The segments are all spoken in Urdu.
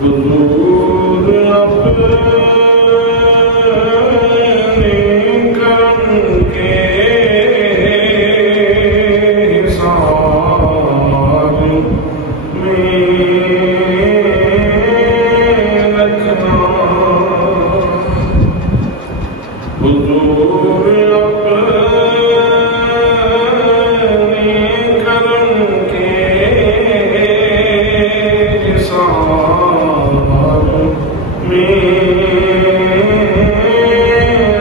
حضور اپنے کرم کے حساب میں رکھنا حضور اپنے کرم کے حساب میں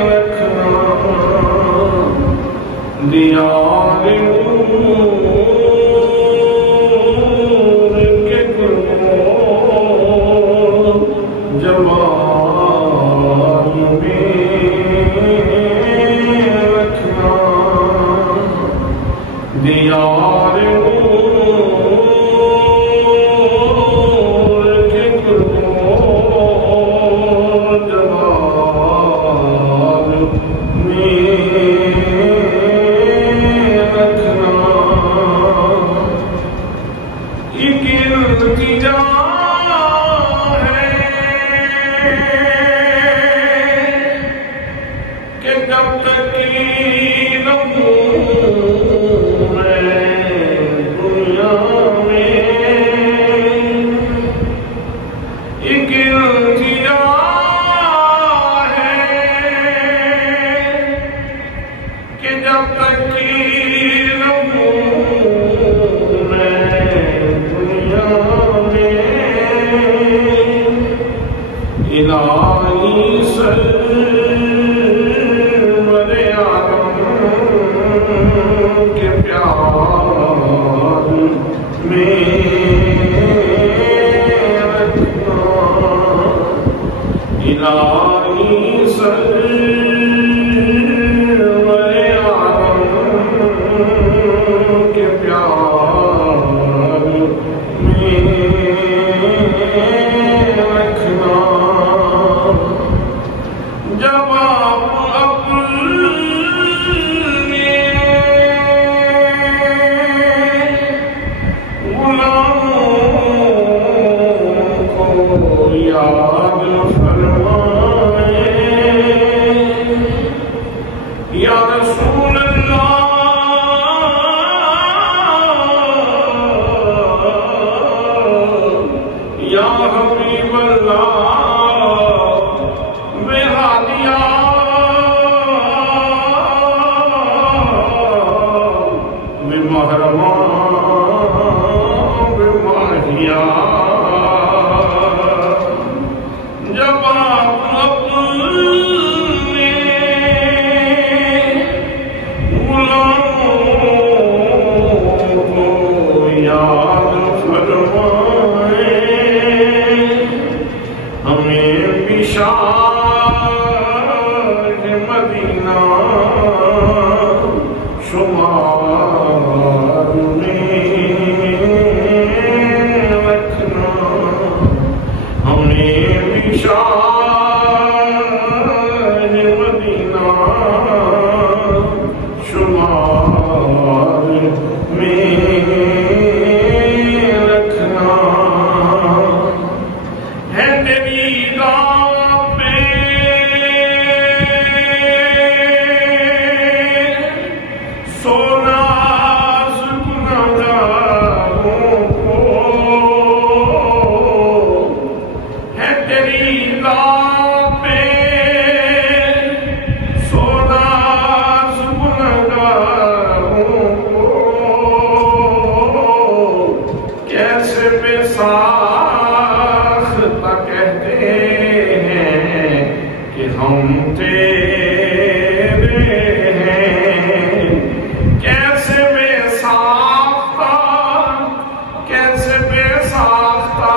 رکھنا دیار نور کے گلوں جمال میں رکھنا دیار نور کے گلوں جمال میں رکھنا ایک التجا ہے کہ جب تک رہوں میں دنیا میں ایک التجا ہے کہ جب تک رہوں میں دنیا میں الہی سرور عالم کے پیار میں رکھنا الہی سرور عالم کے پیار میں رکھنا جب آپ اپنے غلاموں کو یاد فرمائیں یا رسول اللہ یا حبیب اللہ جب آپ اپنے غلاموں کو یاد فرمائیں ہمیں بشار مدینہ شمار میں رکھنا ہمیں بشار مدینہ شمار میں رکھنا ہے تیری راہ پہ سونا گناہگاروں کو ہے تیری راہ پہ سونا گناہگاروں کو کیسے بے ساختہ کہتے ہیں کہ ہم تیرے ہیں کیسے بے ساختہ کیسے بے ساختہ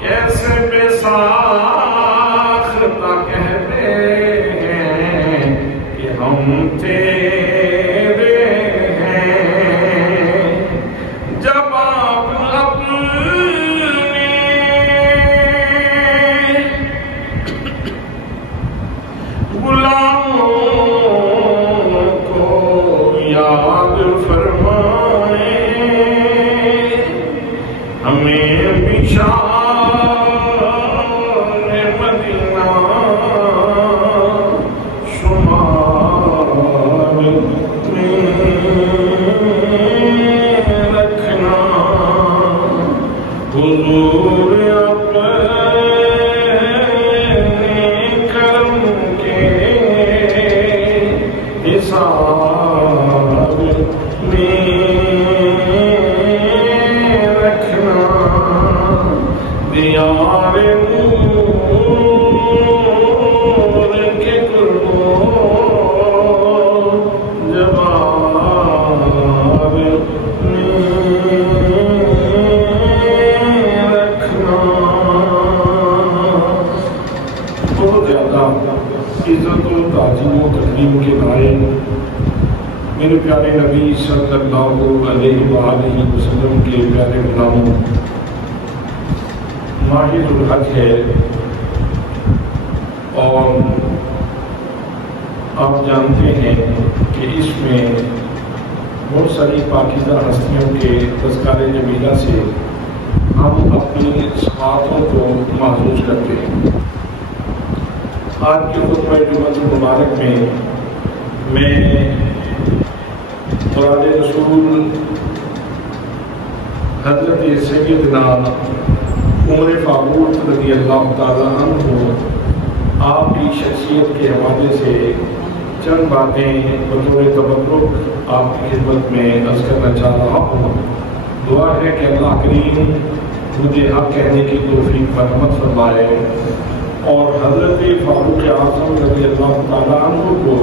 کیسے بے ساختہ کہتے ہیں کہ ہم تیرے ہیں جب آپ اپنے غلاموں کو یاد فرمائیں ہمیں بشار حضور اپنے کرم کے حساب میں رکھنا دیار نور کے قربوں جواب عزت و تعظیم و تکریم کے لائق میرے پیارے نبی صلی اللہ علیہ وآلہ وسلم کے پیارے غلاموں، ماہ ذوالحج ہے اور آپ جانتے ہیں کہ اس میں بہت ساری پاکیزہ ہستیوں کے تذکار جمیلہ سے ہم اپنی صفاتوں کو محفوظ کرتے ہیں۔ آج کے خطبہ جمعہ مبارک میں مراد رسول حضرت سیدنا عمر فاروق رضی اللہ تعالیٰ عنہ آپ کی شخصیت کے حوالے سے چند باتیں بطور تبرک آپ کی خدمت میں عرض کرنا چاہ رہا ہوں۔ دعا ہے کہ اللہ کریم مجھے حق کہنے کی توفیق مرحمت فرمائے اور حضرت فاروق اعظم رضی اللہ تعالیٰ عنہ کو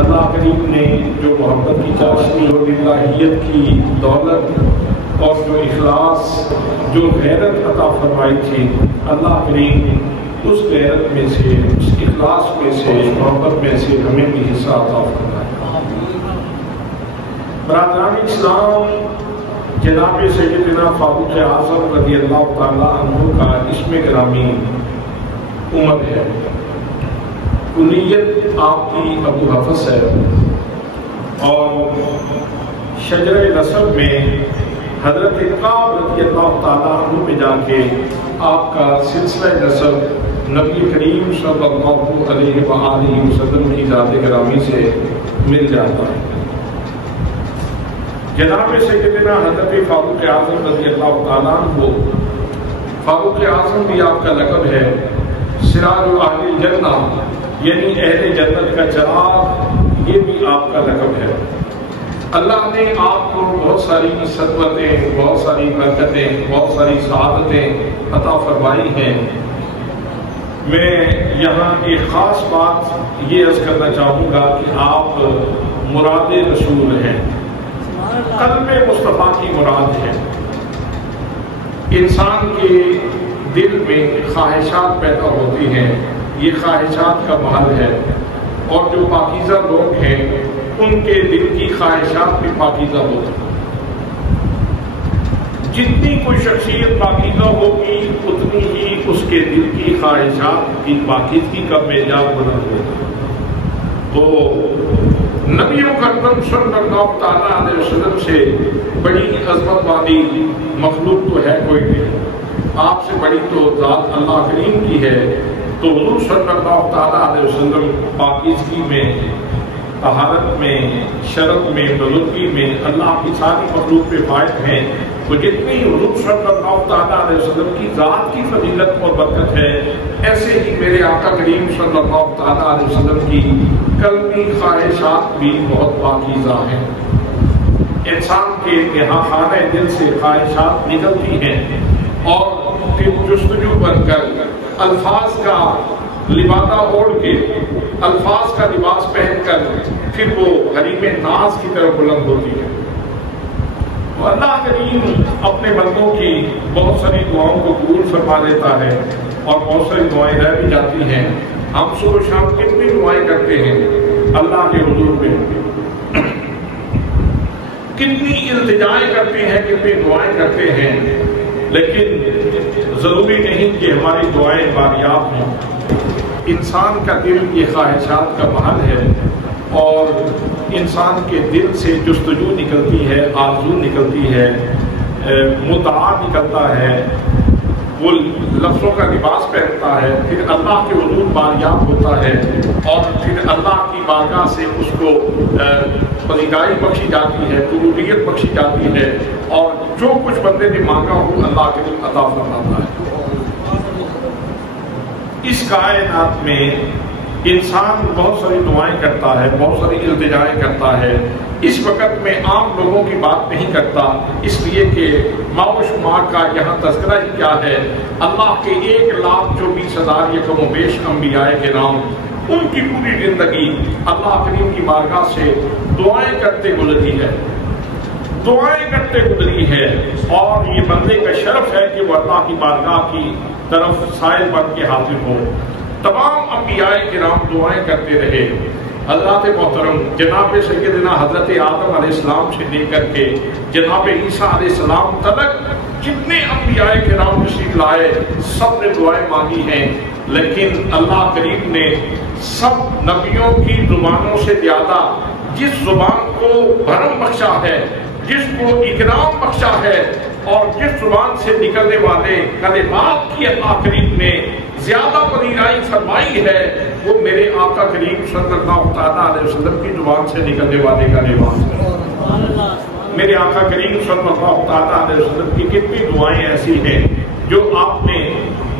اللہ کریم نے جو محبت کی چاشنی اور الہیت کی دولت اور جو اخلاص جو غیرت عطا فرمائی تھی، اللہ کریم اس غیرت میں سے، اس اخلاص میں سے، محبت میں سے ہمیں بھی حصہ عطا فرمائے۔ برادران اسلام، جناب سیدنا فاروق اعظم رضی اللہ تعالیٰ عنہ کا اسم گرامی عمر ہے۔ کنیت آپ کی ابو حفص ہے اور شجر نسب میں حضرت کعب رضی اللہ تعالیٰ عنہ میں جا کے آپ کا سلسلہ نسب نبی کریم صلی اللہ علیہ وآلہ وسلم کی ذات گرامی سے مل جاتا ہے۔ جناب سیدنا حضرت فاروق اعظم رضی اللہ تعالیٰ عنہ، فاروق اعظم بھی آپ کا لقب ہے۔ سراج اہل الجنہ یعنی اہل جنت کا چراغ، یہ بھی آپ کا لقب ہے۔ اللہ نے آپ کو بہت ساری سعادتیں، بہت ساری برکتیں، بہت ساری سعادتیں عطا فرمائی ہیں۔ میں یہاں ایک خاص بات یہ عرض کرنا چاہوں گا کہ آپ مراد رسول ہیں، قلب مصطفیٰ کی مراد ہے۔ انسان کے دل میں خواہشات پیدا ہوتی ہیں، یہ خواہشات کا محل ہے، اور جو پاکیزہ لوگ ہیں ان کے دل کی خواہشات بھی پاکیزہ ہوتی ہیں۔ جتنی کوئی شخصیت پاکیزہ ہوگی اتنی ہی اس کے دل کی خواہشات کی پاکیزگی کا معیار بلند ہوگا۔ تو نبی مکرم صلی اللہ تعالیٰ علیہ وسلم سے بڑی عظمت والی مخلوق تو ہے کوئی نہیں، آپ سے بڑی تو ذات اللہ کریم کی ہے۔ تو حضور صلی اللہ تعالیٰ علیہ وسلم پاکیزگی میں، طہارت میں، شرف میں، بزرگی میں اللہ کی ساری مخلوق پہ فائد ہیں۔ تو جتنی حضور صلی اللہ تعالیٰ علیہ وسلم کی ذات کی فضیلت اور برکت ہے، ایسے ہی میرے آقا کریم صلی اللہ تعالیٰ علیہ وسلم کی قلبی خواہشات بھی بہت پاکیزہ ہیں۔ انسان کے نہاخانہ دل سے خواہشات نکلتی ہیں اور پھر جستجو بن کر الفاظ کا لبادہ اوڑھ کے، الفاظ کا لباس پہن کر پھر وہ حریم ناز کی طرف بلند ہوتی ہے۔ اور اللہ کریم اپنے بندوں کی بہت ساری دعاؤں کو قبول فرما دیتا ہے اور بہت ساری دعائیں رہ بھی جاتی ہیں۔ ہم صبح و شام کتنی دعائیں کرتے ہیں اللہ کے حضور میں، کتنی التجائیں کرتے ہیں، کتنی دعائیں کرتے ہیں، لیکن ضروری نہیں کہ ہماری دعائیں باریاب ہوں۔ انسان کا دل یہ خواہشات کا محل ہے اور انسان کے دل سے جستجو نکلتی ہے، آرزو نکلتی ہے، مدعا نکلتا ہے، وہ لفظوں کا لباس پہنتا ہے، پھر اللہ کے حضور باریاب ہوتا ہے اور پھر اللہ کی بارگاہ سے اس کو پذیرائی بخشی جاتی ہے، قبولیت بخشی جاتی ہے، اور جو کچھ بندے نے مانگا ہو اللہ کے لیے عطا فرماتا ہے۔ اس کائنات میں انسان بہت ساری دعائیں کرتا ہے، بہت ساری التجائیں کرتا ہے، اس وقت میں عام لوگوں کی بات نہیں کرتا، اس لیے کہ ماء و شمار کا یہاں تذکرہ ہی کیا ہے۔ اللہ کے 1,24,000 یہ کم و بیش انبیاء کرام، ان کی پوری زندگی اللہ کریم کی بارگاہ سے دعائیں کرتے گزری ہے، دعائیں کرتے گزری ہے، اور یہ بندے کا شرف ہے کہ وہ اللہ کی بارگاہ کی طرف سائل بن کے حاضر ہو۔ تمام انبیاء کرام دعائیں کرتے رہے۔ حضرات محترم جناب سیدنا حضرت آدم علیہ السلام سے لے کر کے جناب عیسیٰ علیہ السلام تک جتنے انبیاء کرام تشریف لائے سب نے دعائیں مانگی ہیں، لیکن اللہ کریم نے سب نبیوں کی زبانوں سے زیادہ جس زبان کو بھرم بخشا ہے، جس کو اکرام بخشا ہے، اور جس زبان سے نکلنے والے کلمات کی اللہ کریم نے زیادہ پذیرائی فرمائی ہے، وہ میرے آقا کریم صلی اللہ تعالیٰ علیہ وسلم کی زبان سے نکلنے والے کلمات ہیں۔ میرے آقا کریم صلی اللہ تعالیٰ علیہ وسلم کی کتنی دعائیں ایسی ہیں جو آپ نے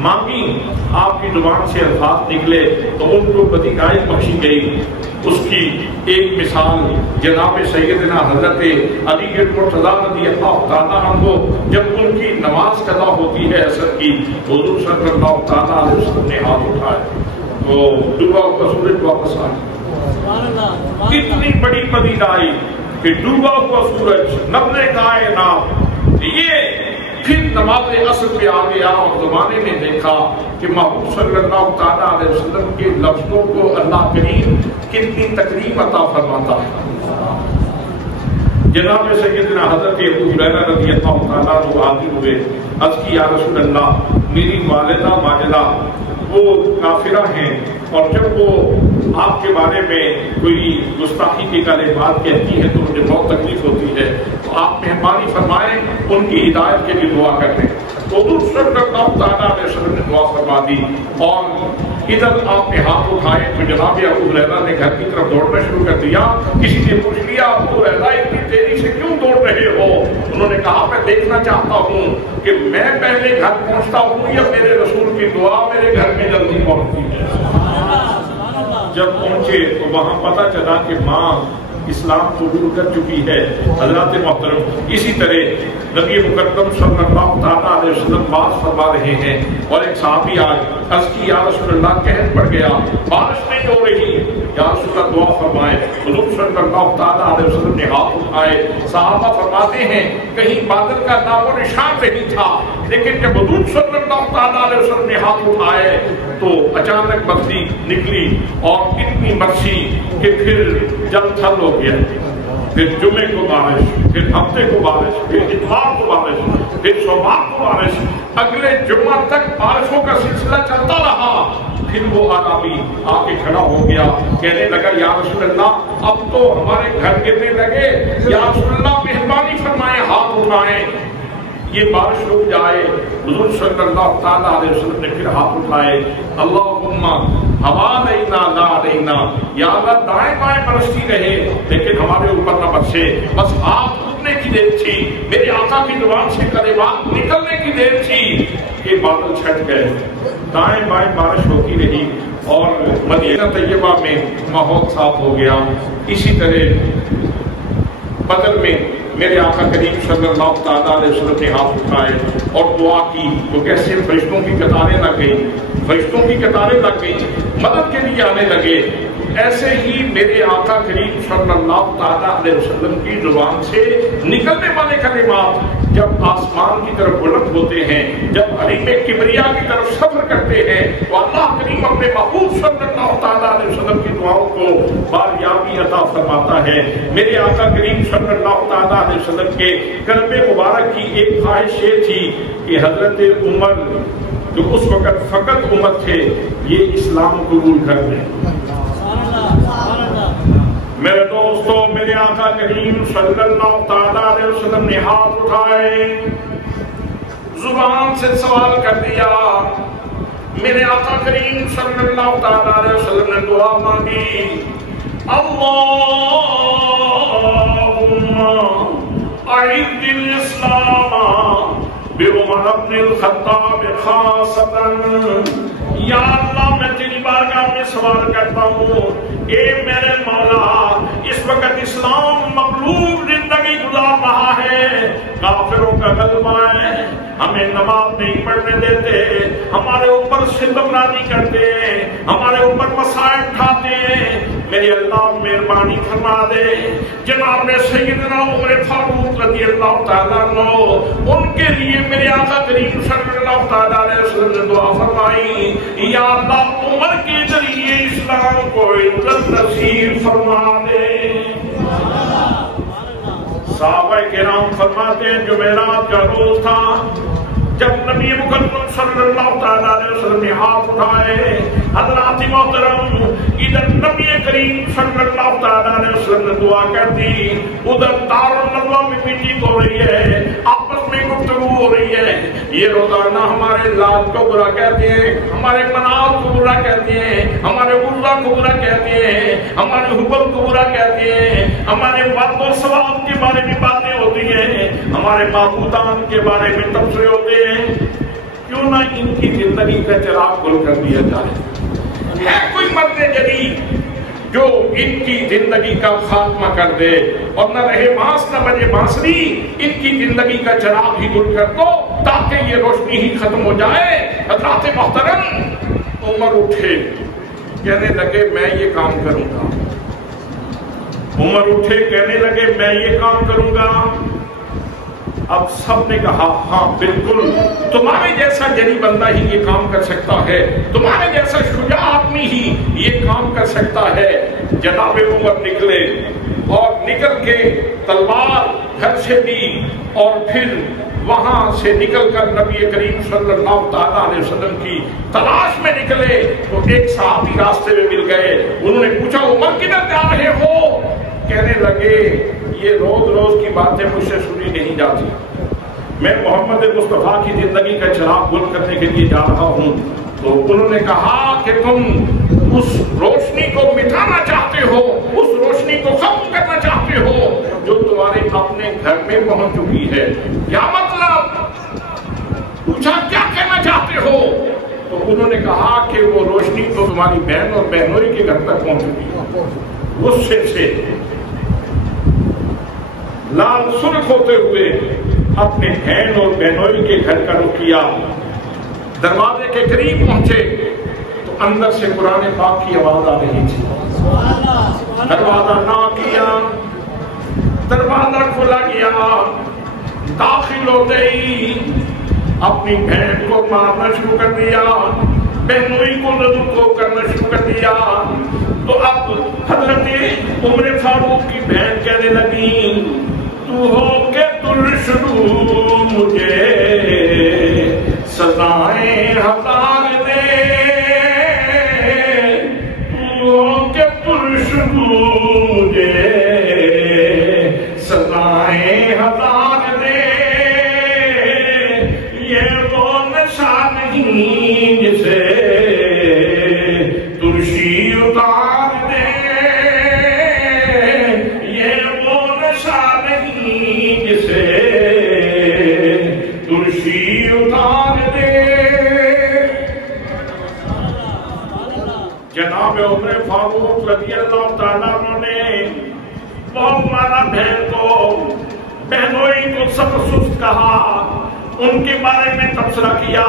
مانگی، آپ کی زبان سے الفاظ نکلے تو ان کو پذیرائی بخشی گئی۔ اس کی ایک مثال جناب سیدنا حضرت علی المرتضیٰ رضی اللہ تعالیٰ عنہ، جب ان کی نماز قضا ہوتی ہے عصر کی، حضور صلی اللہ تعالیٰ علیہ وسلم نے ہاتھ اٹھائے تو ڈوبا ہوا سورج واپس آیا۔ کتنی بڑی پذیرائی کہ ڈوبا ہوا سورج نبض کائنات، یہ پھر نماز عصر پہ آ گیا اور زمانے نے دیکھا کہ محبوب صلی اللہ تعالیٰ علیہ وسلم کے لفظوں کو اللہ کریم کتنی تکریم عطا فرماتا ہے۔ جناب سیدنا حضرت ابو ہریرہ رضی اللہ تعالیٰ عنہ حاضر ہوئے، عرض کی یا رسول اللہ میری والدہ ماجدہ وہ کافرہ ہیں، اور جب وہ آپ کے بارے میں کوئی گستاخی کی کلمات کہتی ہیں تو مجھے بہت تکلیف ہوتی ہے، تو آپ مہربانی فرمائیں ان کی ہدایت کے لیے دعا کر دیں۔ تو حضور صلی اللہ تعالیٰ علیہ وسلم نے دعا فرما دی، اور ادھر آپ نے ہاتھ اٹھائے تو جناب ابو ہریرہ نے گھر کی طرف دوڑنا شروع کر دیا۔ کسی نے پوچھ لیا ابو ہریرہ اتنی تیزی سے کیوں دوڑ رہے ہو؟ انہوں نے کہا میں دیکھنا چاہتا ہوں کہ میں پہلے گھر پہنچتا ہوں یا میرے رسول کی دعا میرے گھر میں جلدی پہنچتی ہے۔ جب پہنچے تو وہاں پتہ چلا کہ ماں اسلام قبول کر چکی ہے۔ حضرات محترم اسی طرح نبی مقدم صلی اللہ تعالیٰ علیہ وسلم بات فرما رہے ہیں، اور ایک صحابی آج عرض کی یا رسول اللہ قحط پڑ گیا، بارش نہیں ہو رہی، یا رسول اللہ دعا فرمائے۔ حضور صلی اللہ تعالیٰ علیہ وسلم نے ہاتھ اٹھائے، صحابہ فرماتے ہیں کہیں بادل کا نام و نشان نہیں تھا، لیکن جب حضور صلی اللہ تعالیٰ علیہ وسلم نے ہاتھ اٹھائے تو اچانک بجلی نکلی اور اتنی برسی کہ پھر جل تھل ہو گیا۔ پھر جمعے کو بارش، پھر ہفتے کو بارش، پھر اتوار کو بارش، پھر سوموار کو بارش، اگلے جمعہ تک بارشوں کا سلسلہ چلتا رہا۔ پھر وہ آدمی آ کے کھڑا ہو گیا، کہنے لگا یا رسول اللہ اب تو ہمارے گھر گرنے لگے، یا رسول اللہ مہربانی فرمائیں ہاتھ اٹھائیں یہ بارش رک جائے۔ حضور صلی اللہ تعالیٰ علیہ وسلم نے پھر ہاتھ اٹھائے، اللہم ہوا لینا لا لینا، یا اللہ دائیں بائیں برستی رہے لیکن ہمارے اوپر نہ برسے، بس ہاتھ اٹھنے کی دیر تھی، میرے آقا کی زبان سے کلمات نکلنے کی دیر تھی کہ بادل چھٹ گئے، دائیں بائیں بارش ہوتی رہی اور مدینہ طیبہ میں ماحول صاف ہو گیا۔ اسی طرح بدر میں میرے آقا کریم صلی اللہ تعالیٰ علیہ وسلم نے ہاتھ اٹھائے اور دعا کی تو کیسے فرشتوں کی قطاریں لگ گئی، فرشتوں کی قطاریں لگ گئی، مدد کے لیے آنے لگے۔ ایسے ہی میرے آقا کریم صلی اللہ تعالیٰ علیہ وسلم کی زبان سے نکلنے والے کلمات جب آسمان کی طرف بلند ہوتے ہیں، جب حریم کبریا کی طرف سفر کرتے ہیں تو اللہ کریم اپنے محبوب صلی اللہ تعالیٰ علیہ وسلم کی دعاؤں کو باریابی عطا فرماتا ہے۔ میرے آقا کریم صلی اللہ تعالیٰ علیہ وسلم کے قلب مبارک کی ایک خواہش یہ تھی کہ حضرت عمر جو اس وقت فقط عمر تھے یہ اسلام قبول کر لیں۔ میرے دوستو میرے آقا کریم صلی اللہ تعالیٰ علیہ وسلم نے ہاتھ اٹھائے، زبان سے سوال کر دیا. میرے آقا کریم صلی اللہ تعالیٰ علیہ وسلم نے دعا مانگی, اللہم اعز الاسلام بعمر بن الخطاب خاصتا. یا اللہ میں تیری بارگاہ میں سوال کرتا ہوں, اے میرے مولا, اس وقت اسلام مغلوب زندگی گزار رہا ہے, کافروں کا غلبہ ہے, ہمیں نماز نہیں پڑھنے دیتے, ہمارے اوپر ستمرانی کرتے ہیں, ہمارے اوپر مسائل اٹھاتے ہیں. میری اللہ مہربانی فرما دے. جناب سیدنا عمر فاروق رضی اللہ تعالیٰ عنہ, ان کے لیے میرے آقا کریم صلی اللہ تعالیٰ علیہ وسلم نے دعا فرمائی, یا اللہ عمر کے ذریعے اسلام کو عزت نصیب فرما دے. صحابہ کرام فرماتے ہیں جمعرات کا روز تھا, جب نبی مکرم صلی اللہ تعالیٰ علیہ وسلم نے ہاتھ اٹھائے, حضرات محترم ادھر نبی کریم صلی اللہ تعالیٰ علیہ وسلم نے دعا کر دی, ادھر دارالندوا میں میٹنگ ہو رہی ہے, آپس میں گفتگو ہو رہی ہے. یہ روزانہ ہمارے لات کو برا کہتے ہیں, ہمارے منات کو برا کہتے ہیں, ہمارے عزا کو برا کہتے ہیں, ہمارے حبل کو برا کہتے ہیں, ہمارے وعد و ثواب کے بارے میں باتیں ہوتی ہیں, ہمارے معبودان کے بارے میں تبصرے ہوتے ہیں. کیوں نہ ان کی زندگی کا چراغ گل کر دیا جائے؟ ہے کوئی مرد جدید جو ان کی زندگی کا خاتمہ کر دے, اور نہ رہے بانس نہ بجے بانسری, ان کی زندگی کا چراغ ہی گل کر دو تاکہ یہ روشنی ہی ختم ہو جائے. حضرات محترم عمر اٹھے, کہنے لگے میں یہ کام کروں گا. عمر اٹھے, کہنے لگے میں یہ کام کروں گا. اب سب نے کہا ہاں بالکل, تمہارے جیسا جری بندہ ہی یہ کام کر سکتا ہے, تمہارے جیسا شجاع آدمی ہی یہ کام کر سکتا ہے. جناب عمر نکلے اور نکل کے تلوار گھر سے دی, اور پھر وہاں سے نکل کر نبی کریم صلی اللہ تعالیٰ علیہ وسلم کی تلاش میں نکلے. تو ایک صحابی راستے میں مل گئے, انہوں نے پوچھا عمر کدھر جا رہے ہو؟ کہنے لگے یہ روز روز کی باتیں مجھ سے سنی نہیں جاتی, میں محمد مصطفیٰ کی زندگی کا چراغ گل کرنے کے لیے جا رہا ہوں. تو انہوں نے کہا کہ تم اس روشنی کو مٹانا چاہتے ہو, اس روشنی کو ختم کرنا چاہتے ہو جو تمہارے اپنے گھر میں پہنچ چکی ہے. کیا مطلب؟ پوچھا کیا کہنا چاہتے ہو؟ تو انہوں نے کہا کہ وہ روشنی تو تمہاری بہن اور بہنوئی کے گھر تک پہنچ چکی ہے. غصے سے لال سرخ ہوتے ہوئے اپنے بہن اور بہنوئی کے گھر کا رخ کیا. دروازے کے قریب پہنچے تو اندر سے قرآن پاک کی آواز آ رہی تھی. دروازہ نہ کیا, دروازہ کھولا گیا, داخل ہوتے ہی اپنی بہن کو مارنا شروع کر دیا, بہنوئی کو رجوع کرنا شروع کر دیا. تو اب حضرت عمر فاروق کی بہن کہنے لگی تو ہو کے ترشدو مجھے سزائیں ہزار دے, تو ہو کے ترشدو مجھے سزائیں ہزار دے. یہ وہ نشہ نہیں جسے ترشی اتار دے, یہ وہ نشہ نہیں جسے ترشی اتار دے. جناب عمر فاروق رضی اللہ تعالیٰ عنہ نے بہت مارا بہن کو, بہنوئی کو سب سست کہا, ان کے بارے میں تبصرہ کیا,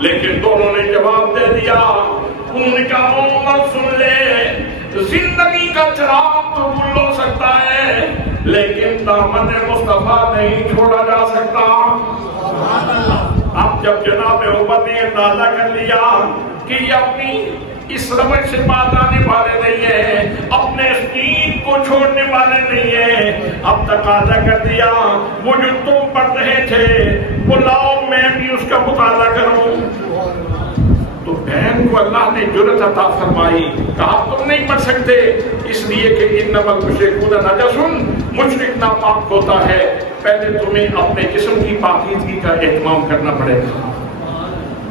لیکن دونوں نے جواب دے دیا. انہوں نے کہا عمر سن لے, زندگی کا چراغ تو گل ہو سکتا ہے لیکن دامن مصطفیٰ نہیں چھوڑا جا سکتا. اب جب جناب عمر نے اندازہ کر لیا کہ یہ اپنی اس روش سے باز آنے والے نہیں ہیں, اپنے اس دین کو چھوڑنے والے نہیں ہیں, اب تقاضا کر دیا وہ جو تم پڑھ رہے تھے وہ لاؤ میں بھی اس کا مطالعہ کروں. تو بہن کو اللہ نے جرأت عطا فرمائی, کہا تم نہیں پڑھ سکتے اس لیے کہ انما المشرکون نجس مشرک ناپاک ہوتا ہے، پہلے تمہیں اپنے جسم کی پاکیزگی کا اہتمام کرنا پڑے گا۔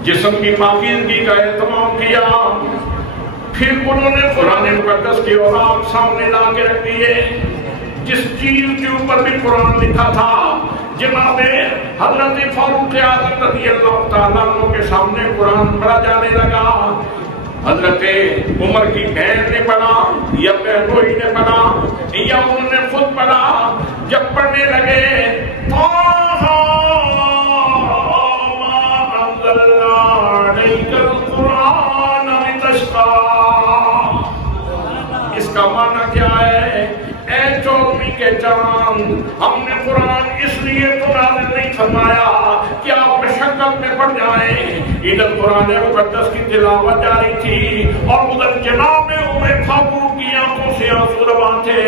جسم کی پاکیزگی کا اہتمام کیا، پھر انہوں نے قرآن مقدس کی اوراق سامنے لا کے رکھ دیے، جس چیز کے اوپر بھی قرآن لکھا تھا۔ جناب حضرت فاروق اعظم رضی اللہ تعالیٰ عنہ کے سامنے قرآن پڑھا جانے لگا۔ حضرت عمر کی بہن نے پڑھا یا بہنوئی نے پڑھا یا انہوں نے خود پڑھا، جب پڑھنے لگے اس کا معنی کیا ہے؟ اے چودھویں کے چاند، ہم نے قرآن اس لیے تو نازل نہیں فرمایا کہ آپ مشقت میں پڑ جائیں۔ ادھر قرآن مقدس کی تلاوت جاری تھی اور ادھر جناب عمر فاروق کی آنکھوں سے آنسو رواں تھے۔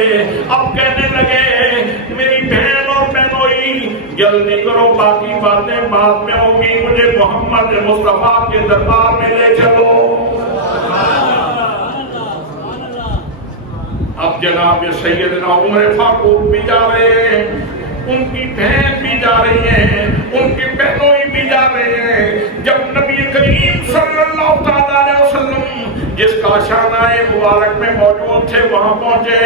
اب کہنے لگے میری بہن اور بہنوئی جلدی کرو، باقی باتیں بعد میں ہوں گی، مجھے محمد مصطفیٰ کے دربار میں لے چلو۔ اب جناب سیدنا عمر فاروق بھی جا رہے ہیں، ان کی بہن بھی جا رہی ہیں، ان کی بہنوئی بھی جا رہے ہیں۔ جب نبی کریم صلی اللہ تعالیٰ علیہ وسلم جس کا شانہ مبارک میں موجود تھے وہاں پہنچے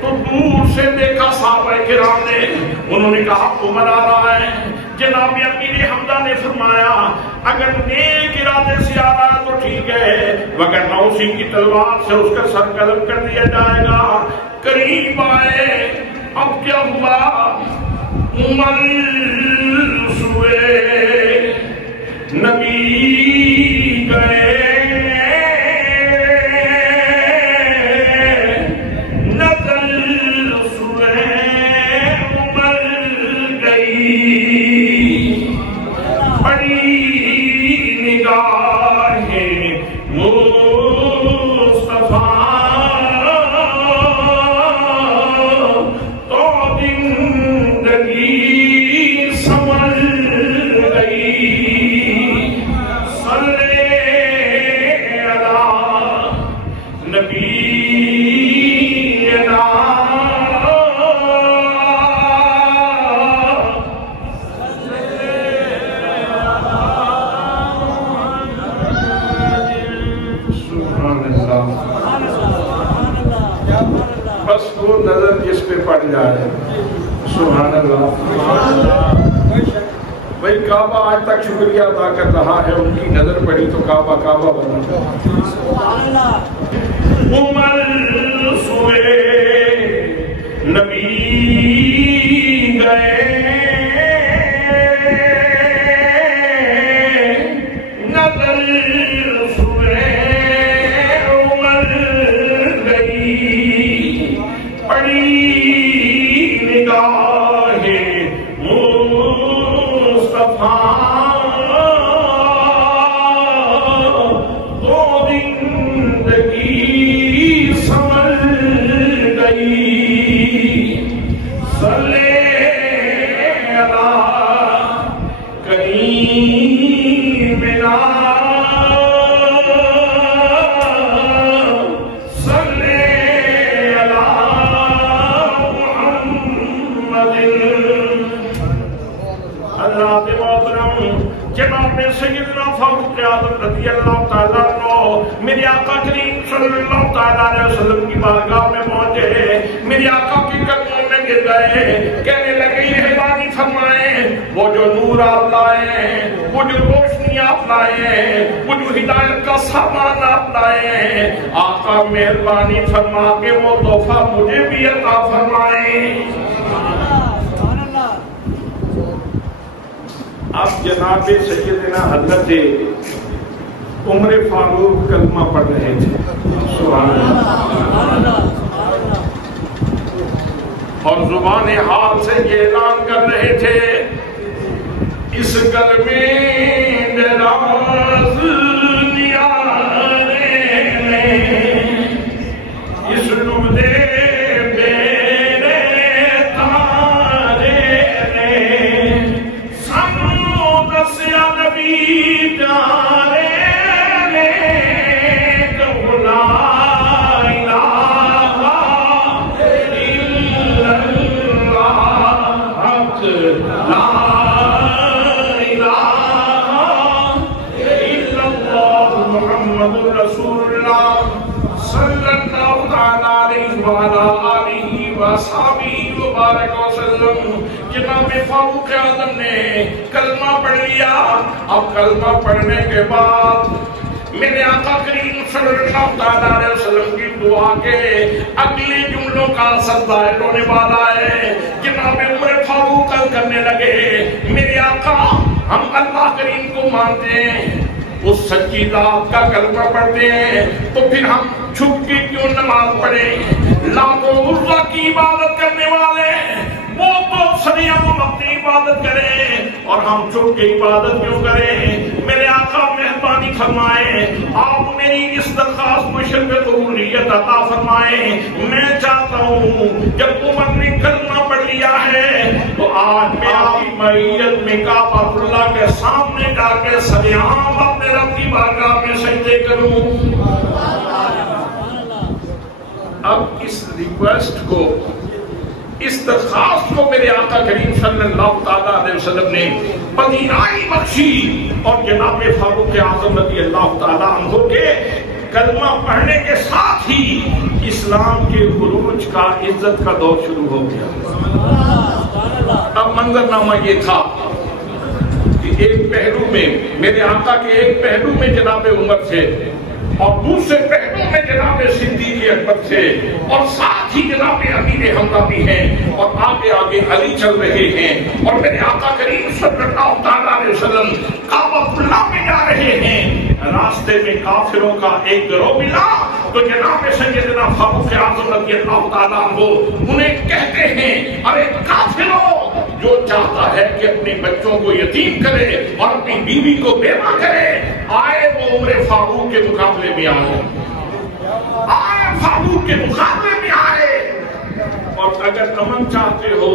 تو دور سے دیکھا صحابہ کرام نے، انہوں نے کہا عمر آ رہا ہے۔ جناب امیر حمزہ نے فرمایا اگر نیک ارادے سے آ رہا ہے تو ٹھیک ہے، وگرنہ اسی کی تلوار سے اس کا سر قلم کر دیا جائے گا۔ قریب آئے، اب کیا ہوا؟ عمر سوئے، نبی گئے، سبحان اللہ۔ بھائی کعبہ آج تک شکریہ ادا کر رہا ہے، ان کی نظر پڑی تو کعبہ کعبہ بنا۔ عمر سوئے، نبی گئے، نظر سوئے، عمر گئی، پڑی نگاہ مصطفیٰ، تو زندگی سنور گئی۔ صلی اللہ کریم جناب سیدنا فاروق اعظم رضی اللہ تعالیٰ عنہ میرے آقا کریم صلی اللہ تعالیٰ علیہ وسلم کی بارگاہ میں پہنچے، میرے آقا کی قدموں میں گر گئے، کہنے لگے مہربانی فرمائیں، وہ جو نور آپ لائے ہیں، وہ جو روشنی آپ لائے ہیں، وہ جو ہدایت کا سامان آپ لائے ہیں، آقا مہربانی فرما کے وہ تحفہ مجھے بھی عطا فرمائیں۔ اب جناب سیدنا حضرت عمر فاروق کلمہ پڑھ رہے تھے، سبحان اللہ، اور زبان حال سے یہ اعلان کر رہے تھے اس کلمے دراز نیارے میں، اس ڈوبتے محمد رسول اللہ صلی اللہ علیہ وآلہ وصحبہ وبارک وسلم۔ جناب فاروق اعظم نے کلمہ پڑھ لیا۔ اب کلمہ پڑھنے کے بعد میرے آقا کریم صلی اللہ علیہ وسلم کی دعا کے اگلے جملوں کا اثر ظاہر ہونے والا ہے۔ جناب عمر فاروق کرنے لگے، میرے آقا ہم اللہ کریم کو مانتے ہیں، اس سچی ذات کا کلمہ پڑھتے ہیں، تو پھر ہم چھپ کے کیوں نماز پڑھیں؟ لاتوں عزا کی عبادت کرنے والے وہ تو سریعہ اپنی عبادت کریں اور ہم چھپ کے عبادت کیوں کریں؟ میرے آقا مہربانی فرمائیں، آپ میری اس درخواست کو شربت قبولیت عطا فرمائیں۔ میں چاہتا ہوں جب عمر نے کلمہ پڑھ لیا ہے تو آج میں آپ کی معیت میں کعبہ اللہ کے سامنے جا کے سریعہ اپنے رب کی بارگاہ میں سجدے کروں۔ اب اس ریکویسٹ کو، اس درخواست کو میرے آقا کریم صلی اللہ علیہ وسلم نے پذیرائی بخشی اور جناب فاروق اعظم رضی اللہ تعالیٰ عنہ کے کلمہ پڑھنے کے ساتھ ہی اسلام کے عروج کا، عزت کا دور شروع ہو گیا۔ اب منظرنامہ یہ تھا کہ ایک پہلو میں میرے آقا کے ایک پہلو میں جناب عمر تھے اور دوسرے پہلو میں جناب صدیق اکبر تھے اور ساتھ ہی جناب امیر حمزہ بھی ہیں اور آگے آگے علی چل رہے ہیں اور میرے آقا کریم صلی اللہ علیہ وسلم کعبہ اللہ میں جا رہے ہیں۔ راستے میں کافروں کا ایک گروہ ملا تو جناب سیدنا فاروق اعظم رضی اللہ تعالیٰ عنہ انہیں کہتے ہیں، ارے کافروں، جو چاہتا ہے کہ اپنے بچوں کو یتیم کرے اور اپنی بیوی کو بیوہ کرے، آئے وہ عمر فاروق کے مقابلے میں آئے، فاروق کے مقابلے میں آئے۔ اور اگر امن چاہتے ہو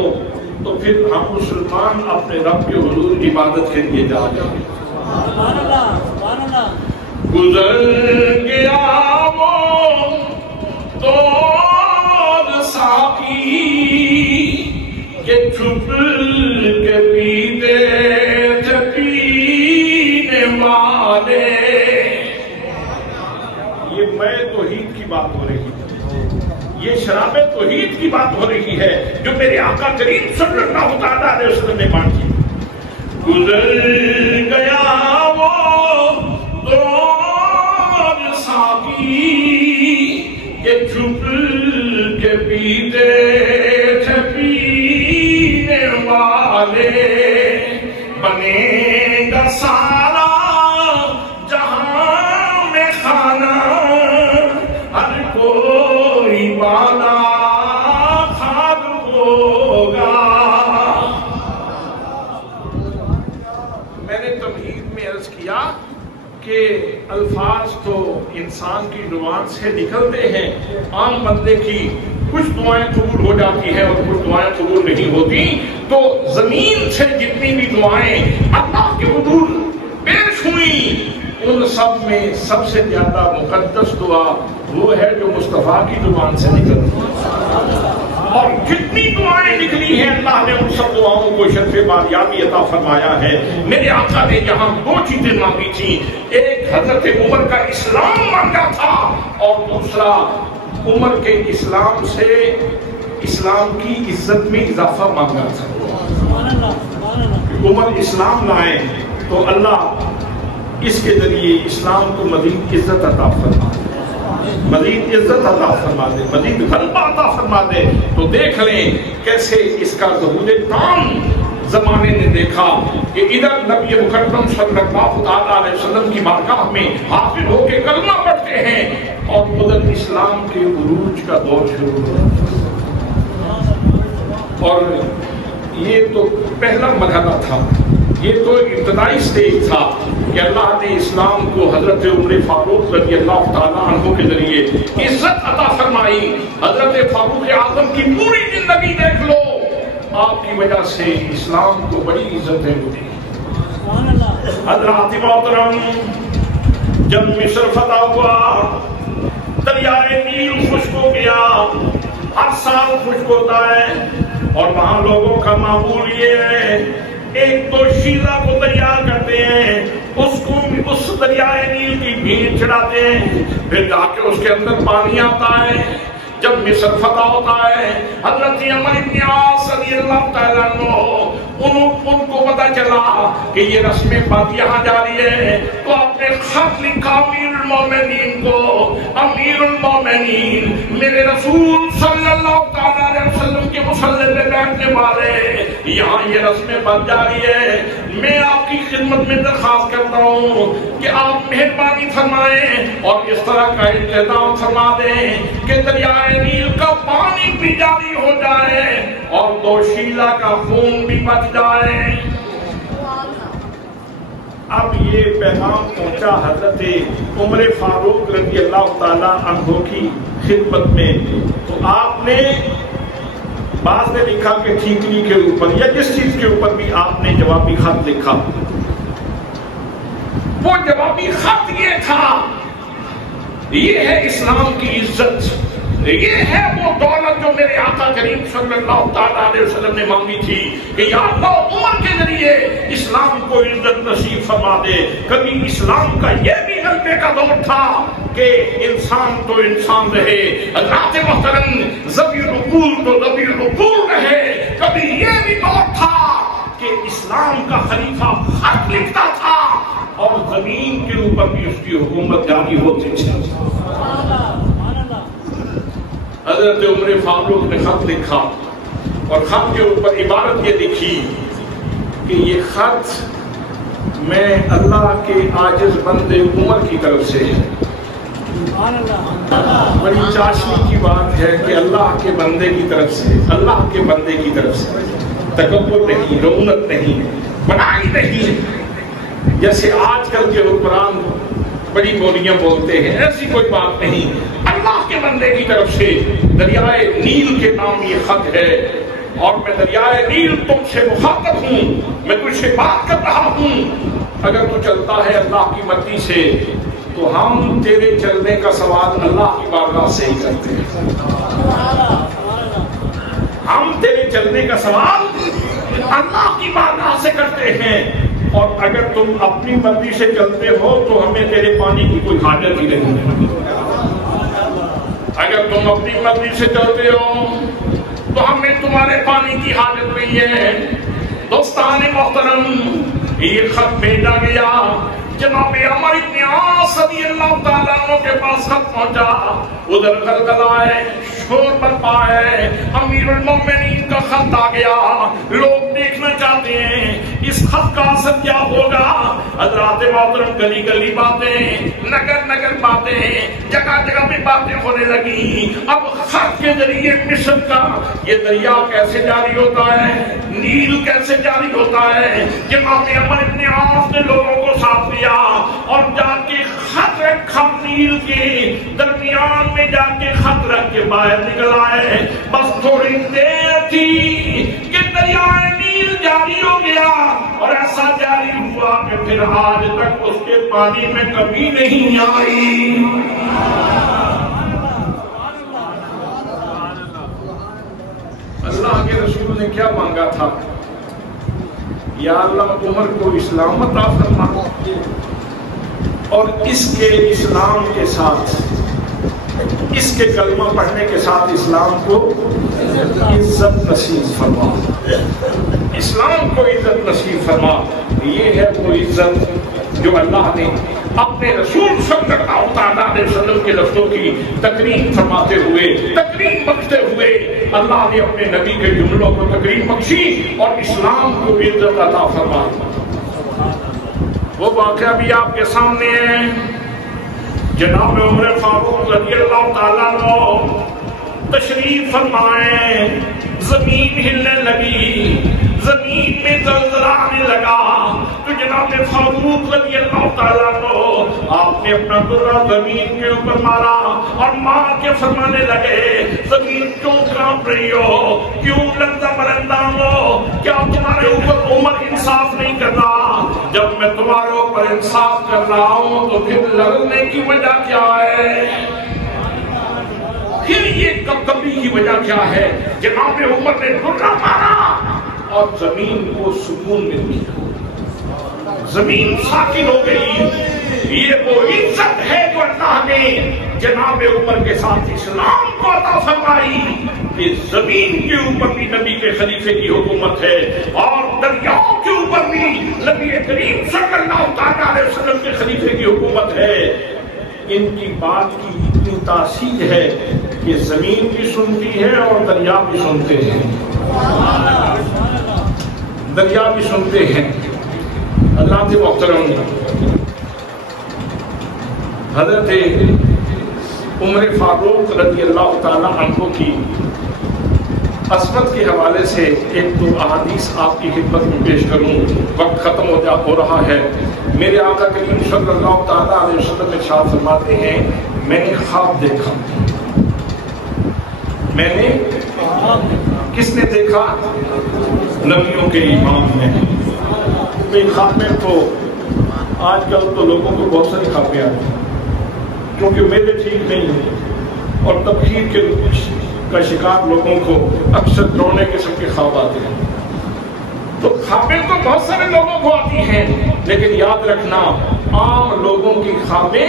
تو پھر ہم مسلمان اپنے رب کے حضور عبادت کے لیے جا جائیں۔ گزر گیا وہ دور ساقی کہ چھپ کے پیتے تھے پینے والے۔ یہ میں توحید کی بات ہو رہی ہے، یہ شراب توحید کی بات ہو رہی ہے جو میرے آقا کریم صلی اللہ علیہ وسلم نے بانٹی۔ گزر گیا وہ دور ساقی کہ چھپ کے پیتے تھے پینے والے، بنے گا سارا جہاں میں خانہ، ہر کوئی بالا خاد ہوگا۔ میں نے تمہید میں عرض کیا کہ الفاظ تو انسان کی زبان سے نکلتے ہیں، عام بندے کی کچھ دعائیں قبول ہو جاتی ہیں اور کچھ دعائیں قبول نہیں ہوتی، تو زمین سے جتنی بھی دعائیں اللہ کے حضور پیش ہوئی ان سب میں سب سے زیادہ مقدس دعا وہ ہے جو مصطفیٰ کی زبان سے نکلتی ہے، اور جتنی دعائیں نکلی ہیں اللہ نے ان سب دعاؤں کو شرف باریابی عطا فرمایا ہے۔ میرے آقا نے یہاں دو چیزیں مانگی تھیں، ایک حضرت عمر کا اسلام مانگا تھا اور دوسرا عمر کے اسلام سے اسلام کی عزت میں اضافہ مانگا تھا۔ عمر اسلام لائیں تو اللہ اس کے ذریعے اسلام کو مزید عزت عطا فرما دے، مزید عزت عطا فرما دے، مزید غلبہ عطا فرما دے۔ تو دیکھ لیں کیسے اس کا ظہور تام زمانے نے دیکھا کہ ادھر نبی مکرم صلی اللہ علیہ وسلم کی بارگاہ میں حاضر ہو کے کلمہ پڑھتے ہیں اور ادھر اسلام کے عروج کا دور شروع ہوا۔ اور یہ تو پہلا مرحلہ تھا، یہ تو ابتدائی سٹیج تھا کہ اللہ نے اسلام کو حضرت عمر فاروق رضی اللہ تعالیٰ عنہ کے ذریعے عزت عطا فرمائی۔ حضرت فاروق اعظم کی پوری زندگی دیکھ لو، آپ کی وجہ سے اسلام کو بڑی عزتیں ملی۔ حضرات محترم، جب مصر فتح ہوا، دریائے نیل خشک ہو گیا، ہر سال خشک ہوتا ہے اور وہاں لوگوں کا معمول یہ ہے ایک تو شیلا کو تیار کرتے ہیں، اس دریائے نیل کی بھیڑ چڑھاتے ہیں، پھر جا کے اس کے اندر پانی آتا ہے۔ جب مصر فتح ہوتا ہے، حضرت عمر بن عاص رضی اللہ تعالیٰ عنہ ان کو پتا چلا کہ یہ رسم بات یہاں جاری ہے، تو آپ نے خط لکھا امیر المومنین کو، امیر المومنین میرے رسول صلی اللہ تعالیٰ علیہ وسلم کے مصلی پہ بیٹھنے والے، یہاں یہ رسم بات جاری ہے، میں آپ کی خدمت میں درخواست کرتا ہوں کہ آپ مہربانی فرمائیں اور اس طرح کا انتظام فرما دیں کہ دریائے نیل کا پانی بھی جاری ہو جائے اور دوشیلہ کا خون بھی بچ جائے۔ اب یہ پیغام پہنچا حضرت عمر فاروق رضی اللہ تعالیٰ عنہ کی خدمت میں، تو آپ نے بعض نے لکھا کہ ٹھیکری کے اوپر یا جس چیز کے اوپر بھی آپ نے جوابی خط لکھا، وہ جوابی خط یہ تھا، یہ ہے اسلام کی عزت، یہ ہے وہ دولت جو میرے آقا کریم صلی اللہ تعالیٰ علیہ وسلم نے مانگی تھی کہ یا اللہ عمر کے ذریعے اسلام کو عزت نصیب فرما دے۔ کبھی اسلام کا یہ بھی غلبے کا دور تھا کہ انسان تو انسان رہے، حضرات محترم ذوی العقول تو ذوی العقول رہے، کبھی یہ بھی دور تھا کہ اسلام کا خلیفہ خط لکھتا تھا اور زمین کے اوپر بھی اس کی حکومت جاری ہوتی تھی۔ حضرت عمر فاروق نے خط لکھا اور خط کے اوپر عبارت یہ لکھی کہ یہ خط میں اللہ کے عاجز بندے عمر کی طرف سے ہے۔ بڑی چاشنی کی بات ہے کہ اللہ کے بندے کی طرف سے، اللہ کے بندے کی طرف سے، تکبر نہیں، رعونت نہیں، بڑائی نہیں، جیسے آج کل کے حکمران بڑی بولیاں بولتے ہیں، ایسی کوئی بات نہیں۔ اللہ کے بندے کی طرف سے دریائے نیل کے نام یہ خط ہے، اور میں دریائے نیل تم سے مخاطب ہوں، میں تجھ سے بات کر رہا ہوں، اگر تو چلتا ہے اللہ کی مرضی سے تو ہم تیرے چلنے کا سوال اللہ کی بارگاہ سے ہی کرتے ہیں، ہم تیرے چلنے کا سوال اللہ کی بارگاہ سے کرتے ہیں، اور اگر تم اپنی مرضی سے چلتے ہو تو ہمیں تیرے پانی کی کوئی حاجت ہی نہیں ہے، اگر تم اپنی مرضی سے چلتے ہو تو ہمیں تمہارے پانی کی حاجت نہیں ہے۔ دوستان محترم، یہ خط بھیجا گیا، جناب عمر بن عاص رضی اللہ تعالیٰ عنہ کے پاس خط پہنچا، ادھر غلغلہ ہے، شور برپا ہے، امیر المومنین کا خط آ گیا، لوگ دیکھنا چاہتے ہیں اس خط کا اثر کیا ہوگا۔ حضرات محترم، گلی گلی باتیں، نگر نگر باتیں، جگہ جگہ پہ باتیں ہونے لگی۔ اب خط کے ذریعے مصر کا یہ دریا کیسے جاری ہوتا ہے، نیل کیسے جاری ہوتا ہے۔ جناب عمر بن عاص نے لوگوں کو ساتھ لیا اور جا کے خط رکھا، نیل کے درمیان میں جا کے خط رکھ کے باہر نکل آئے۔ بس تھوڑی دیر تھی کہ دریائے نیل جاری ہو گیا، اور ایسا جاری ہوا کہ پھر آج تک اس کے پانی میں کمی نہیں آئی۔ اللہ کے رسول نے کیا مانگا تھا؟ یا اللہ عمر کو اسلام عطا فرما، اور اس کے اسلام کے ساتھ، اس کے کلمہ پڑھنے کے ساتھ اسلام کو عزت نصیب فرما، اسلام کو عزت نصیب فرما۔ یہ ہے وہ عزت جو اللہ نے اپنے رسول صلی اللہ علیہ وسلم کے لفظوں کی تکریم فرماتے ہوئے، تکریم بخشتے ہوئے، اللہ نے اپنے نبی کے جملوں کو تکریم بخشی اور اسلام کو عزت عطا فرمائی۔ وہ واقعہ بھی آپ کے سامنے ہے، جناب عمر فاروق رضی اللہ تعالیٰ عنہ تشریف فرمائے، زمین ہلنے لگی، زمین میں زلزلہ آنے لگا، تو جناب فاروق رضی اللہ تعالیٰ عنہ آپ نے اپنا درہ زمین کے اوپر مارا اور مار کے فرمانے لگے، زمین کیوں کانپ رہی ہو، کیوں لرزہ برندام ہو، کیا تمہارے اوپر عمر انصاف نہیں کرتا؟ جب میں تمہارے اوپر انصاف کر رہا ہوں تو پھر لڑنے کی وجہ کیا ہے؟ پھر یہ کبھی کی وجہ کیا ہے؟ جناب عمر نے درہ مارا اور زمین کو سکون مل گیا، زمین ساکن ہو گئی، یہ وہ عزت ہے جو اللہ نے جناب عمر کے ساتھ اسلام کو عطا فرمائی کہ زمین کے اوپر بھی نبی کے خلیفے کی حکومت ہے اور دریاؤں کے اوپر بھی نبی کریم صلی اللہ علیہ وسلم کے خلیفے کی حکومت ہے. ان کی بات کی اتنی تاثیر ہے کہ زمین بھی سنتی ہے اور دریا بھی سنتے ہیں. دریا بھی سنتے ہیں. اللہ کے محترم حضرت عمر فاروق رضی اللہ تعالی عنہ کی عصمت کے حوالے سے ایک دو احادیث آپ کی خدمت میں پیش کروں. وقت ختم ہو رہا ہے. میرے آقا کریم صلی اللہ تعالی علیہ وسلم ارشاد فرماتے ہیں میں نے خواب دیکھا. میں نے کس نے دیکھا؟ نبیوں کے امام نے. خواب میں تو آج کل تو لوگوں کو بہت ساری خوابیں آتی ہیں کیونکہ میرے ٹھیک نہیں ہیں اور تبخیر کا شکار لوگوں کو اکثر رونے قسم کے خواب آتے ہیں. تو خوابیں تو بہت سارے لوگوں کو آتی ہیں لیکن یاد رکھنا عام لوگوں کی خوابیں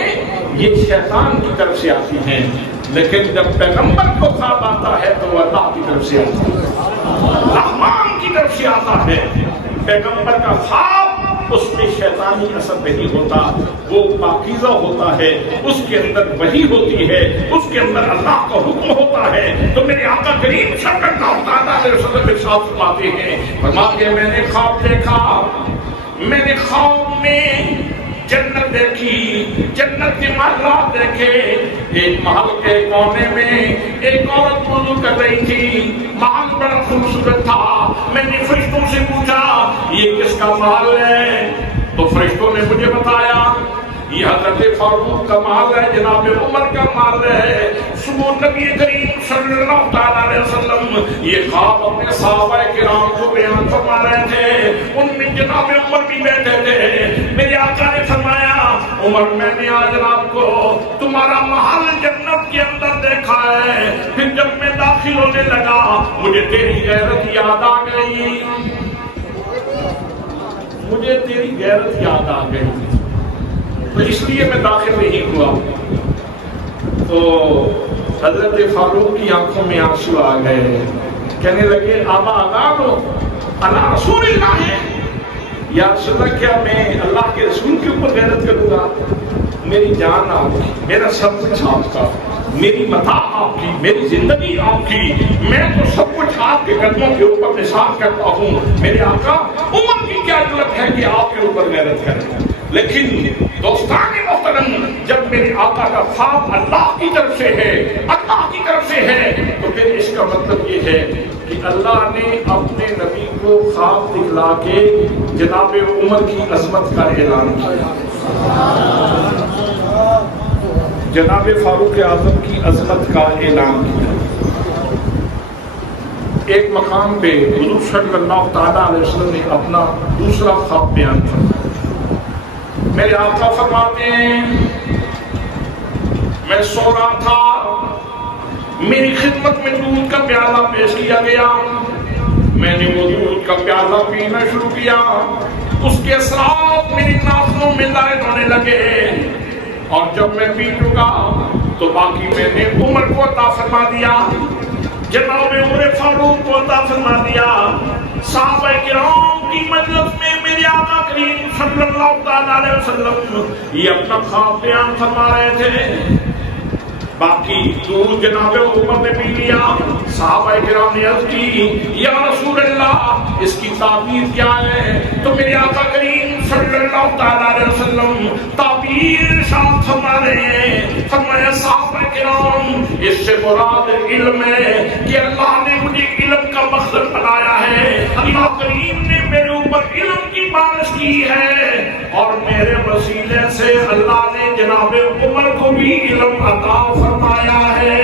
یہ شیطان کی طرف سے آتی ہیں لیکن جب پیغمبر کو خواب آتا ہے تو وہ اللہ کی طرف سے آتا ہے، رحمان کی طرف سے آتا ہے. پیغمبر کا خواب اس میں شیطانی اثر نہیں ہوتا، وہ پاکیزہ ہوتا ہے، اس کے اندر وحی ہوتی ہے، اس کے اندر اللہ کا حکم ہوتا ہے. تو میرے آقا کریم صلی اللہ علیہ وسلم ارشاد فرماتے ہیں، فرماتے ہیں میں نے خواب دیکھا. میں نے خواب میں جنت دیکھی، جنت کے محلات دیکھے. ایک محل کے کونے میں ایک عورت وضو کر رہی تھی. محل بڑا خوبصورت تھا. میں نے فرشتوں سے پوچھا یہ کس کا محل ہے؟ تو فرشتوں نے مجھے بتایا یہ حضرت فاروق کا محل ہے، جناب عمر کا محل ہے. صبح نبی کریم صلی اللہ علیہ وسلم یہ خواب اپنے صحابہ کرام کو بیان فرما رہے تھے. ان میں جناب عمر بھی بیٹھے تھے. میرے آقا نے فرمایا عمر میں نے آج رات کو تمہارا محل جنت کے اندر دیکھا ہے. پھر جب میں داخل ہونے لگا مجھے تیری غیرت یاد آ گئی، مجھے تیری غیرت یاد آ گئی تو اس لیے میں داخل نہیں ہوا. تو حضرت فاروق کی آنکھوں میں آنسو آ گئے. کہنے لگے آبا اغانو اللہ رسول اللہ ہے. یا رسول اللہ کیا میں اللہ کے رسول کے اوپر غیرت کروں گا؟ میری جان آپ کی، میرا سب کچھ آپ کا، میری متاع آپ کی، میری زندگی آپ کی، میں تو سب کچھ آپ کے قدموں کے اوپر نثار کرتا ہوں. میرے آقا عمر کی کیا ضرورت ہے کہ آپ کے اوپر غیرت کریں؟ لیکن دوستان محترم جب میرے آقا کا خواب اللہ کی طرف سے ہے، اللہ کی طرف سے ہے تو پھر اس کا مطلب یہ ہے کہ اللہ نے اپنے نبی کو خواب دکھلا کے جناب عمر کی عظمت کا اعلان کیا، جناب فاروق اعظم کی عظمت کا اعلان کیا. ایک مقام پہ حضور صلی اللہ تعالیٰ علیہ وسلم نے اپنا دوسرا خواب بیان کیا. میرے آقا فرماتے ہیں میں سو رہا تھا، میری خدمت میں دودھ کا پیالہ پیش کیا گیا. میں نے وہ دودھ کا پیالہ پینا شروع کیا. اس کے اثرات میری ناخنوں میں ظاہر ہونے لگے اور جب میں پی چکا تو باقی میں نے عمر کو عطا فرما دیا، جناب عمر فاروق کو عطا فرما دیا. صحابہ کرام کی مجلس میں میرے آقا کریم صلی اللہ علیہ وسلم یہ اپنا خواب بیان فرما رہے تھے. باقی دودھ جناب عمر نے پی لیا. صحابہ کرام نے عرض کی یا رسول اللہ اس کی تعبیر کیا ہے؟ تو میرے آقا کریم صلی اللہ علیہ وسلم تعبیر ارشاد فرما رہے ہیں. فرمایا صحابہ کرام اس سے مراد علم ہے کہ اللہ نے مجھے علم کا مقصد بنایا ہے. اللہ کریم نے میرے اوپر علم کی بارش کی ہے اور میرے وسیلے سے اللہ نے جناب عمر کو بھی علم عطا فرمایا ہے.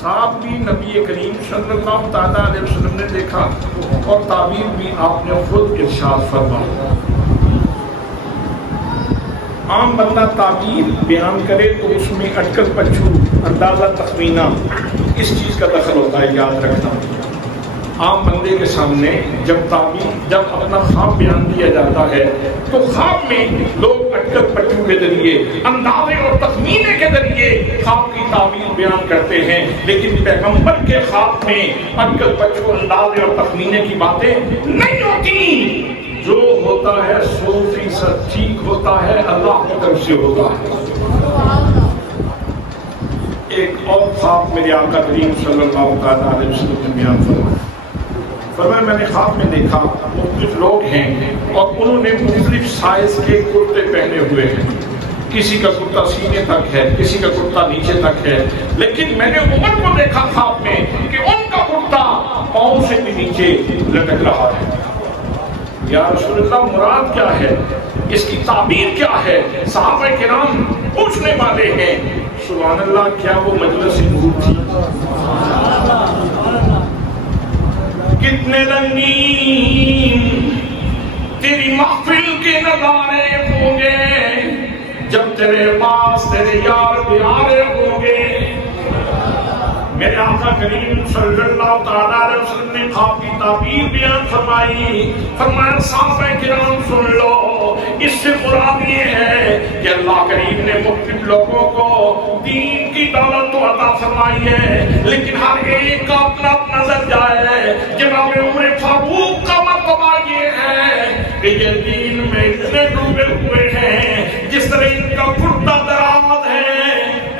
خواب بھی نبی کریم صلی اللہ تعالیٰ علیہ وسلم نے دیکھا اور تعبیر بھی آپ نے خود ارشاد فرمایا. عام بندہ تعبیر بیان کرے تو اس میں اٹکل پچھو اندازہ تخمینہ اس چیز کا دخل ہوتا ہے. یاد رکھنا عام بندے کے سامنے جب اپنا خواب بیان کیا جاتا ہے تو خواب میں لوگ اٹکل پٹو کے ذریعے اندازے اور تخمینے کے ذریعے خواب کی تعبیر بیان کرتے ہیں، لیکن پیغمبر کے خواب میں اٹکل پٹو اندازے اور تخمینے کی باتیں نہیں ہوتی۔ جو ہوتا ہے 100% ٹھیک ہوتا ہے، اللہ کی طرف سے ہوتا ہے۔ ایک اور خواب میرے آقا کریم صلی اللہ علیہ وسلم نے بیان فرمایا، میں نے خواب میں دیکھا مختلف لوگ ہیں اور انہوں نے مختلف سائز کے کرتے پہنے ہوئے ہیں، کسی کا کرتا سینے تک ہے، کسی کا کرتا نیچے تک ہے، لیکن میں نے عمر کو دیکھا خواب میں کہ ان کا کرتا پاؤں سے بھی نیچے لٹک رہا ہے۔ یا رسول اللہ مراد کیا ہے، اس کی تعبیر کیا ہے؟ صحابہ کرام پوچھنے والے ہیں، سبحان اللہ، کیا وہ مجلس نور تھی؟ کتنے رنگین تیری محفل کے نظارے ہوں گے جب تیرے پاس تیرے یار پیارے ہوں گے۔ میرے آقا کریم صلی اللہ تعالیٰ علیہ وسلم نے خواب کی تعبیر بیان فرمائی، فرمایا صحابہ کرام سن لو، اس سے مراد یہ ہے کہ اللہ کریم نے مختلف لوگوں کو دین کی دولت تو عطا فرمائی ہے، لیکن ہر ایک کا اپنا اپنا نظر ہے۔ جناب عمر فاروق کا مرتبہ یہ ہے کہ یہ دین میں اتنے ڈوبے ہوئے ہیں، جس طرح ان کا کرتا دراز ہے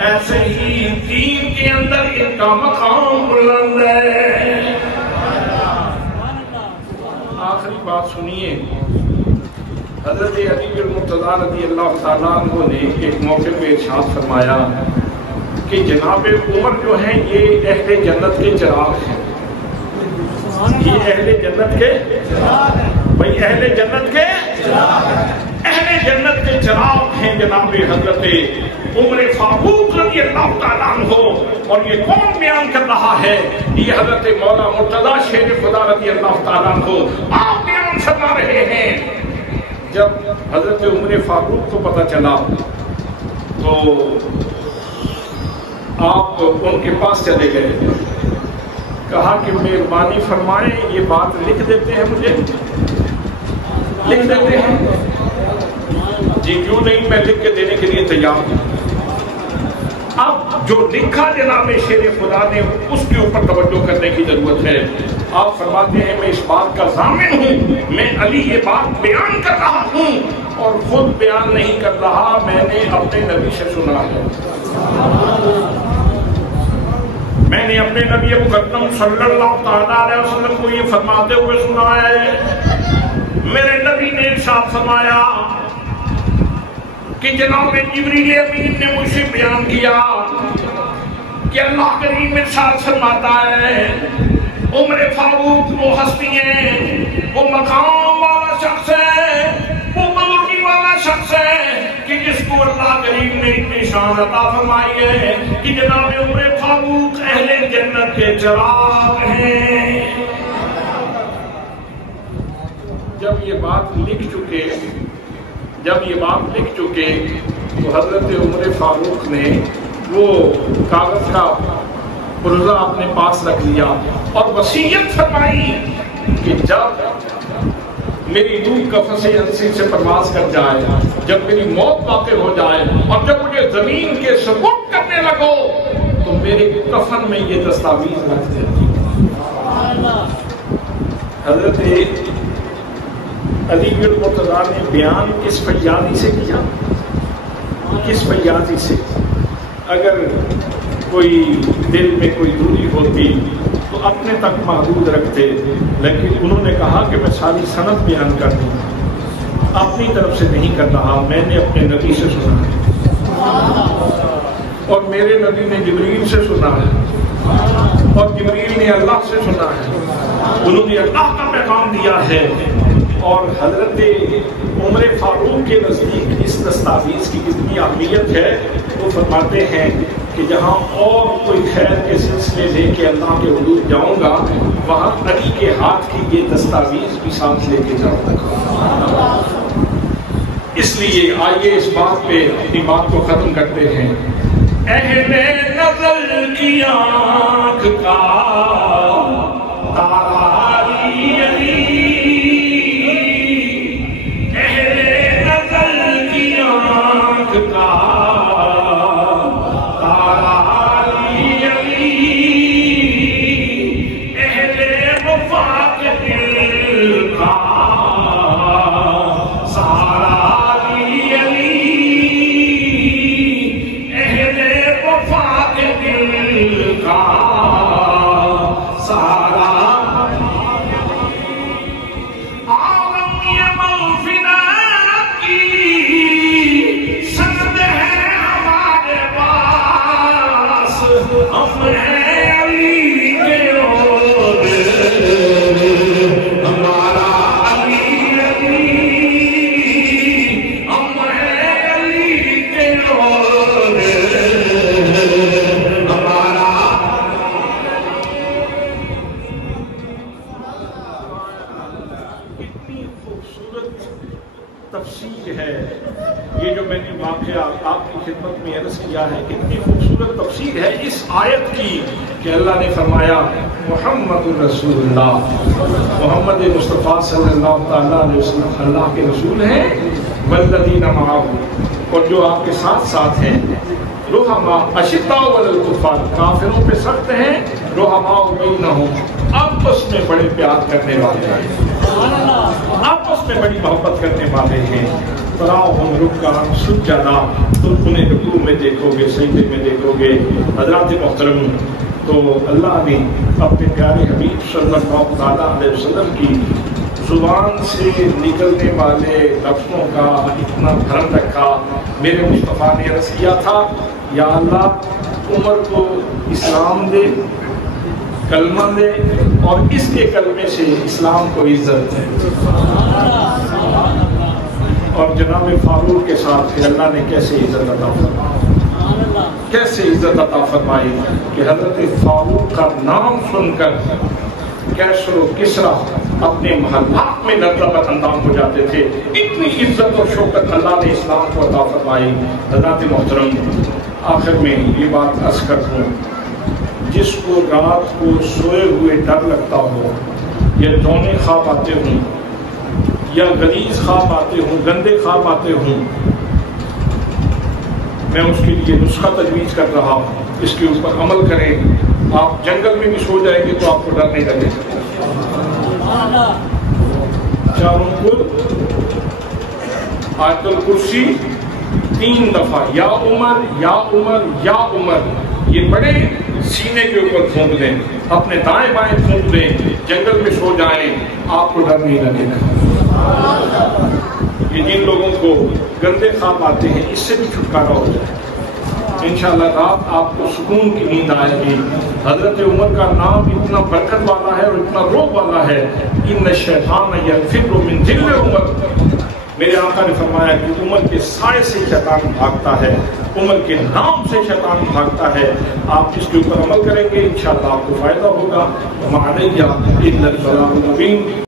ایسے ہی دین کے اندر ان کا مقام بلند ہے۔ آخری بات سنیے، حضرت علی المرتضیٰ رضی اللہ تعالیٰ عنہ نے ایک موقع پہ ارشاد فرمایا کہ جناب عمر جو ہیں یہ اہل جنت کے چراغ ہیں۔ یہ اہل جنت کے بھائی اہل جنت کے اہل جنت کے چراغ ہیں جناب حضرت عمر فاروق رضی اللہ تعالیٰ عنہ۔ اور یہ کون بیان کر رہا ہے؟ یہ حضرت مولا مرتضیٰ شیر خدا رضی اللہ تعالیٰ عنہ آپ بیان فرما رہے ہیں۔ جب حضرت عمر فاروق کو پتہ چلا تو آپ ان کے پاس چلے گئے، کہا کہ مہربانی فرمائیں یہ بات لکھ دیتے ہیں، مجھے لکھ دیتے ہیں؟ جی کیوں نہیں، میں لکھ کے دینے کے لیے تیار ہوں۔ اب جو لکھا جناب شیر خدا نے اس کے اوپر توجہ کرنے کی ضرورت ہے۔ آپ فرماتے ہیں میں اس بات کا ضامن ہوں، میں علی یہ بات بیان کر رہا ہوں اور خود بیان نہیں کر رہا، میں نے اپنے نبی سے سنا ہے۔ میں نے اپنے نبی مقدم صلی اللہ تعالیٰ علیہ وسلم کو یہ فرماتے ہوئے سنا ہے۔ میرے نبی نے ارشاد فرمایا کہ جناب جبریل امین نے مجھ سے بیان کیا کہ اللہ کریم ارشاد فرماتا ہے عمر فاروق وہ ہستی ہے، وہ مقام والا شخص ہے، وہ بزرگی والا شخص ہے کہ جس کو اللہ کریم نے اتنی شان عطا فرمائی ہے کہ جناب عمر فاروق اہل جنت کے چراغ ہیں۔ جب یہ بات لکھ چکے تو حضرت عمر فاروق نے وہ کاغذ کا پرزہ اپنے پاس رکھ لیا اور وصیت فرمائی کہ جب میری روح قفس انسی سے پرواز کر جائے، جب میری موت واقع ہو جائے اور جب مجھے زمین کے سپرد کرنے لگو تو میرے کفن میں یہ دستاویز رکھ دیتی۔ حضرت علی المرتضیٰ نے بیان کس فیاضی سے کیا، کس فیاضی سے؟ اگر کوئی دل میں کوئی دوری ہوتی تو اپنے تک محدود رکھتے، لیکن انہوں نے کہا کہ میں ساری سند بیان کر دوں، اپنی طرف سے نہیں کر رہا، میں نے اپنے نبی سے سنا ہے اور میرے نبی نے جبریل سے سنا ہے اور جبریل نے اللہ سے سنا ہے، انہوں نے اللہ کا پیغام دیا ہے۔ اور حضرت عمر فاروق کے نزدیک اس دستاویز کی کتنی اہمیت ہے، وہ فرماتے ہیں کہ جہاں اور کوئی خیر کے سلسلے لے کے اللہ کے حضور جاؤں گا، وہاں علی کے ہاتھ کی یہ دستاویز بھی ساتھ لے کے جاؤں گا۔ اس لیے آئیے اس بات پہ اپنی بات کو ختم کرتے ہیں۔ اہل نظر کی آنکھ کا تارا تفسیر ہے یہ جو میں نے واقعہ آپ کی خدمت میں عرض کیا ہے، کتنی خوبصورت تفسیر ہے اس آیت کی کہ اللہ نے فرمایا محمد الرسول اللہ، محمد مصطفیٰ صلی اللہ تعالیٰ علیہ وسلم اللہ کے رسول ہیں، والذین معہ، اور جو آپ کے ساتھ ساتھ ہیں، رحماء اشداء علی الکفار، کافروں پہ سخت ہیں، رحماء بینہم، آپس میں بڑے پیار کرنے والے ہیں، آپس میں بڑی محبت کرنے والے ہیں، تراہم رکعا سجدا، تم انہیں رکوع میں دیکھو گے، سجدے میں دیکھو گے۔ حضرات محترم، تو اللہ نے اپنے پیارے حبیب صلی اللہ علیہ وسلم کی زبان سے نکلنے والے لفظوں کا اتنا دھرم رکھا۔ میرے مصطفیٰ نے عرض کیا تھا، یا اللہ عمر کو اسلام دے، کلمہ دے، اور اس کے کلمے سے اسلام کو عزت ہے۔ اور جناب فاروق کے ساتھ پھر اللہ نے کیسے عزت عطا فرمائی، کیسے عزت عطا فرمائی کہ حضرت فاروق کا نام سن کر کیسر و کسریٰ اپنے محلات میں لرزہ اندام ہو جاتے تھے، اتنی عزت اور شوکت اللہ نے اسلام کو عطا فرمائی۔ حضرات محترم، آخر میں یہ بات عرض کر دوں، جس کو رات کو سوئے ہوئے ڈر لگتا ہو، یا دونے خواب آتے ہوں، یا غلیظ خواب آتے ہوں، گندے خواب آتے ہوں، میں اس کے لیے نسخہ تجویز کر رہا ہوں، اس کے اوپر عمل کریں۔ آپ جنگل میں بھی سو جائیں گے تو آپ کو ڈر نہیں لگے گا۔ چاروں کل آیت الکرسی 3 دفعہ، یا عمر یا عمر یا عمر، یہ بڑے سینے کے اوپر پھونک دیں، اپنے دائیں بائیں پھونک دیں، جنگل میں سو جائیں، آپ کو ڈر نہیں لگے گا۔ یہ جن لوگوں کو گندے خواب آتے ہیں اس سے بھی چھٹکارا ہو جائے، انشاءاللہ رات آپ کو سکون کی نیند آئے گی۔ حضرت عمر کا نام اتنا برکت والا ہے اور اتنا روب والا ہے، ان الشیطان یفر من ذل عمر، میرے آقا نے فرمایا کہ عمر کے سائے سے شیطان بھاگتا ہے، عمر کے نام سے شیطان بھاگتا ہے۔ آپ اس کے اوپر عمل کریں گے، انشاءاللہ آپ کو فائدہ ہوگا۔ وما علیہ الا البلاغ المبین۔